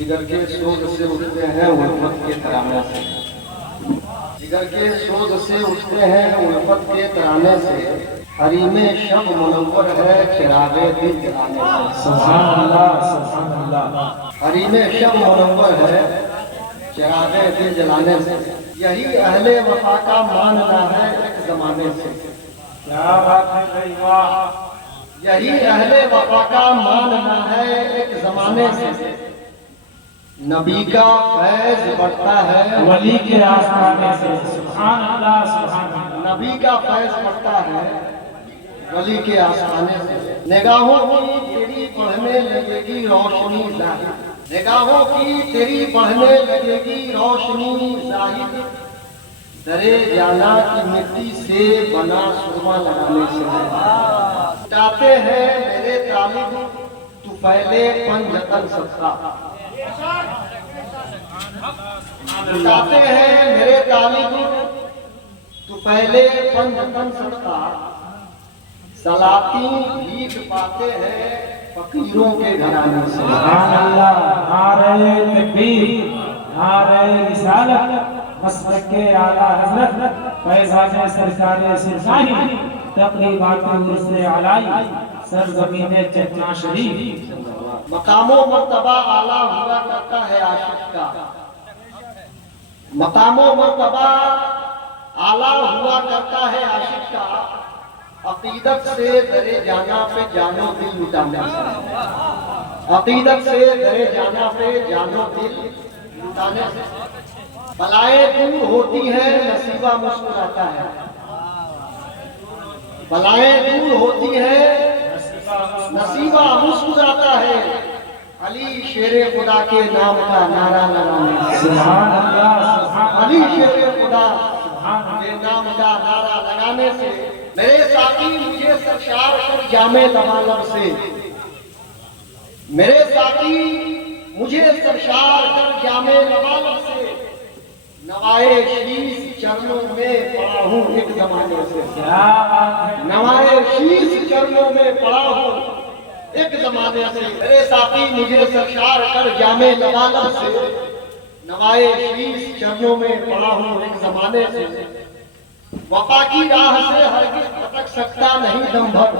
जिगर के सोज से उठते हैं उल्फत के तराने से, जिगर के सोज से उठते हैं उल्फत के तराने से, हरीमे शब मुनव्वर है चिरागे दिल जलाने से। सुभान अल्लाह, सुभान अल्लाह। हरीमे शब मुनव्वर है चिरागे दिल जलाने से, यही अहले वफा का मानना है एक जमाने से। क्या बात है भाई, वाह। यही अहले वफा का मानना है एक जमाने से, नबी का फैज बढ़ता है वली के आस्ताने से। सुभान अल्लाह, सुभान अल्लाह। नबी का फैज बढ़ता है वली के आस्ताने से, निगाहों की तेरी बढ़ने लगेगी रोशनी जाहिर, निगाहों की तेरी बढ़ने लगेगी रोशनी जाहिर, दरे जाना की मिट्टी से बना सुरमा लगाने से। चाहते हैं मेरे तालिब तू पहले पंजतन सबका, चाहते हैं मेरे तालिब तू पहले पंजतन सबका, सलाती भीख पाते हैं फकीरों के घराने से। सुभान अल्लाह। नारे तकबीर, नारे रिसालत, मसलके आला हजरत फैज़ाने सरकारे सिरसाही, तकरीबात उर्स अलाई सरज़मीने चचा शरीफ। मकामो मर्तबा आला हुआ करता है आशिक का, मकामो मर्तबा आला हुआ करता है आशिक का, अकीदत से डरे जाना पे जानो दिल लुटाने से, अकीदत से डरे जाना पे जानो दिल लुटाने से, बलाएं दूर होती है नसीबा मुस्कुराता है, बलाएं दूर होती है नसीबा मुस्कुराता है, अली शेरे खुदा के नाम का नारा लगाने से। सुभान अल्लाह, सुभान अली अल्लाह। शेरे खुदा के नाम का नारा लगाने से, मेरे साथी मुझे सरशार कर जामे लबालब से, मेरे साथी मुझे सरशार कर जामे लबालब से, नवाए शीश चरणों में पड़ा हूँ एक जमाने से। क्या बात है। नवाए शीश चरणों में पड़ा हूँ एक जमाने से, मेरे साथी मुझे सरशार कर जामे लबालब से, नवाए शीश चरणों में पड़ा हूँ एक जमाने से, वफा की राह से हरगिज भटक सकता नहीं दम भर,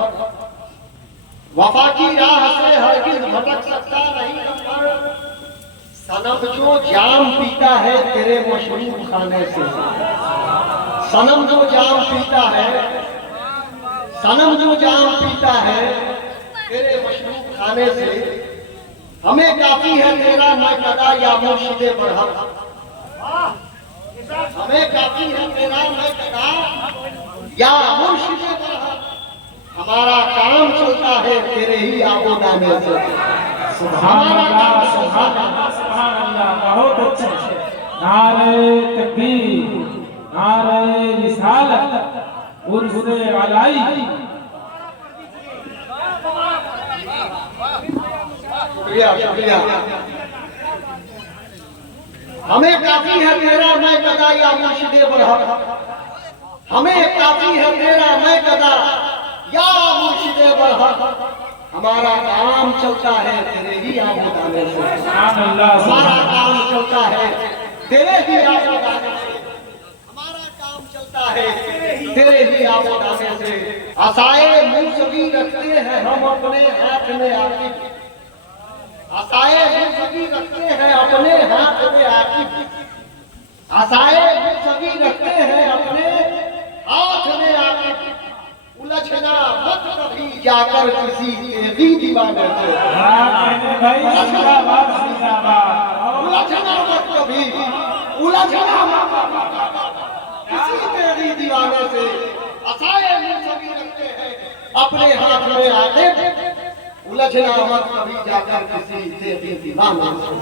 वफा की राह से हरगिज भटक सकता नहीं दम भर, सनम जो जाम पीता है तेरे मशरूब खाने से, सनम जो जाम पीता है, सनम जो जाम पीता है तेरे मशरूब खाने से, हमें काफी है तेरा मैं कदा या मुर्शिदे बरहक, हमें काफी है तेरा मैं कदा या मुर्शिदे बरहक, हमारा काम चलता है तेरे ही आबोदाने से। सुभान अल्लाह, सुभान अल्लाह, सुभान अल्लाह। बहुत अच्छे। नारे तकबीर, नारे रिसालत, उर्स अलाई। शुक्रिया शुक्रिया। हमें काफी है तेरा मैं कदा या मुर्शिदे बरहक, हमें काफी है तेरा मैं कदा या मुर्शिदे बरहक, हमारा काम चलता है तेरे ही आबोदाने से। सुभान अल्लाह, हमारा सुभान काम चलता है तेरे ही आबोदाने से, हमारा काम चलता है तेरे ही आबोदाने से, आसाए मुंसवी रखते हैं हम अपने हाथ में आकिब, आसाए मुंसवी रखते हैं अपने हाथ में आकिब, आसाए मुंसवी रखते हैं अपने हाथ में आकिब, उलझना मत कभी जाकर किसी तेरी दीवाने से। भाई, जिंदाबाद, जिंदाबाद। उलझना मत कभी, उलझना मत किसी तेरी दीवाने से, आसाए मुंसवी रखते हैं अपने हाथ में आकिब, उलझना मत कभी जाकर किसी तेरी दीवाने से।